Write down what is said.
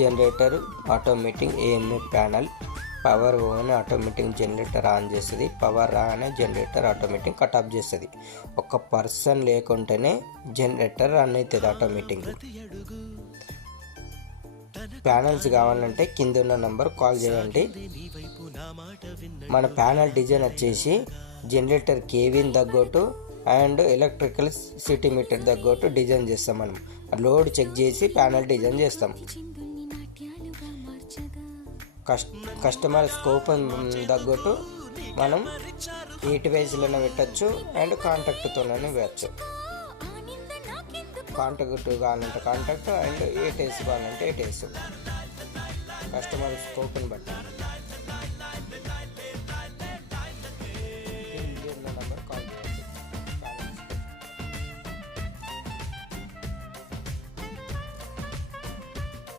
Generator automatic AMF panel power own automatic generator on చేస్తుంది. Power రాగానే generator automatic cut off చేస్తుంది. ఒక person లేకుంటేనే generator run అవుతుంది automatic. Panels కావాలంటే కింద ఉన్న నంబర్ కాల్ చేయండి. మన ప్యానల్ డిజైన్ వచ్చేసి జనరేటర్ కేవిన్ తగ్గట్టు అండ్ ఎలక్ట్రికల్ సిటీ మీటర్ తగ్గట్టు డిజైన్ చేస్తాం. మనం లోడ్ చెక్ చేసి ప్యానల్ డిజైన్ చేస్తాం. కస్టమర్ స్కోప్ తగ్గట్టు మనం 8 వైజ్లోనే పెట్టచ్చు అండ్ కాంటాక్ట్తోనే పెట్టచ్చు. కాంటాక్ట్ కావాలంటే కాంటాక్ట్ అండ్ 8 కావాలంటే 8 కస్టమర్ స్కోప్ని బట్టి.